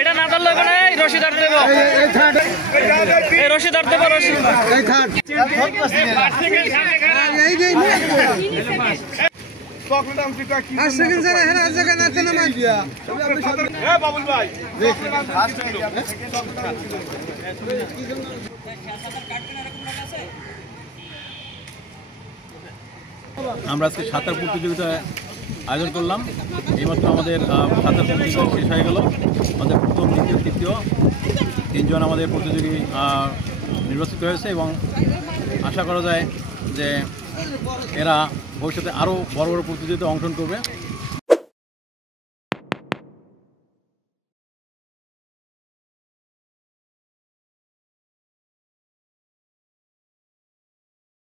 এটা না ধরলে রশিদার দেব রশিদার দেব আমরা আজকে সাঁতার প্রতিযোগিতায় আয়োজন করলাম। এইমাত্র আমাদের সাঁতার প্রতিযোগিতা শেষ হয়ে গেল। আমাদের প্রথম, দ্বিতীয়, তৃতীয় তিনজন আমাদের প্রতিযোগী নির্বাচিত হয়েছে এবং আশা করা যায় যে এরা ভবিষ্যতে আরও বড় বড় প্রতিযোগিতায় অংশগ্রহণ করবে।